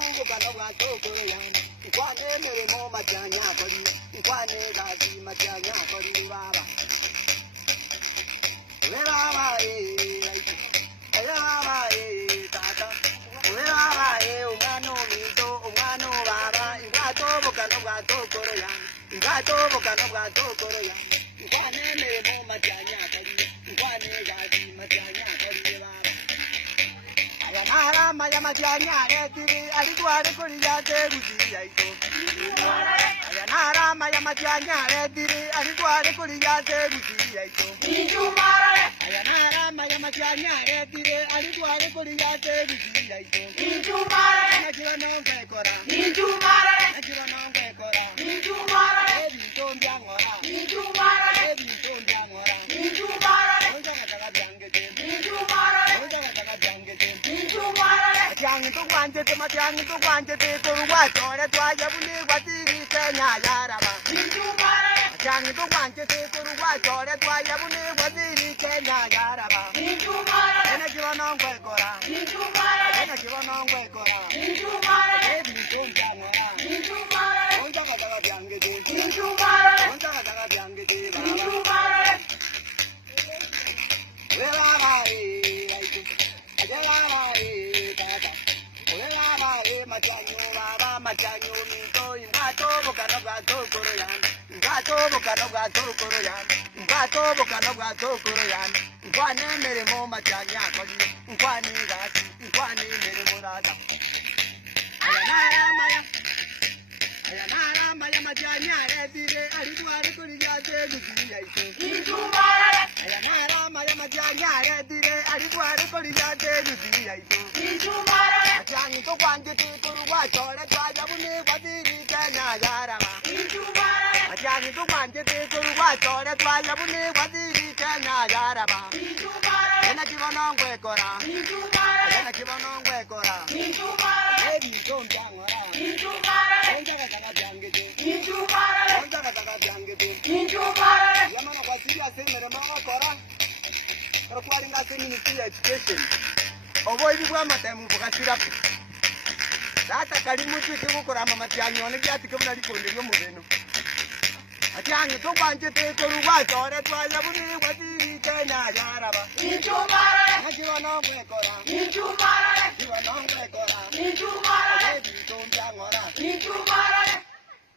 tu kana wa to ko ya kwa ne mere mo ma janya ko ni kwa ne ga si ma janya ko ni ba ba we ba ba ta ta we ba ba o ngano mi to o ngano ba ba kwa to kana wa to ko ya kwa to kana wa to ko ya kwa ne mere mo ma janya ko ni kwa ne ga si ma janya ko ni ba ba Ayana maya majanya etiri alikuwa kulia teruji yaito Ayana maya majanya etiri alikuwa kulia teruji yaito Ayana maya majanya etiri alikuwa kulia teruji yaito Najua naongea kora Najua naongea kora Ebi tombia ngora Ebi tombia ngora Onja nataka biangete Onja nataka biangete Matiangi tu kwanje te kurwa chore twaje buni watiri Kenya yaraba Matiangi tu kwanje te kurwa chore twaje buni watiri Kenya yaraba Ena kiwa nongwe kora Ena kiwa nongwe kora Ebi tombia ngora Onja kataka biangete Onja kataka biangete baba Wela Machanyo minto imbato bokano gato koroyan imbato bokano gato koroyan imbato bokano gato koroyan ngwane mere mo machanya kodi ngwane gati ngwane mere morada ayana maya machanya etire alidwari kuriya te gujiya ito ayana maya machanya etire alidwari kuriya te gujiya ito Achangi to kwanje te kurwa chore twaje buni watiri Kenya yaraba Achangi to kwanje te kurwa chore twaje buni watiri Kenya yaraba Ena kibonongwe kora Ena kibonongwe kora Ebi tombia ngora Onja kataka byangete Onja kataka byangete Yamana kwa siya semere mama kora Karo kwali ngase Ministry of Education Oboyi bwa matemu bukashira pe Data kali mutu tikukura mama tyanyone byati kubuna likonde yo mubeno Atyange to kwanje te koruwa chore twaje buni watiri Kenya yaraba Nakiwa nongwe kora Nakiwa nongwe kora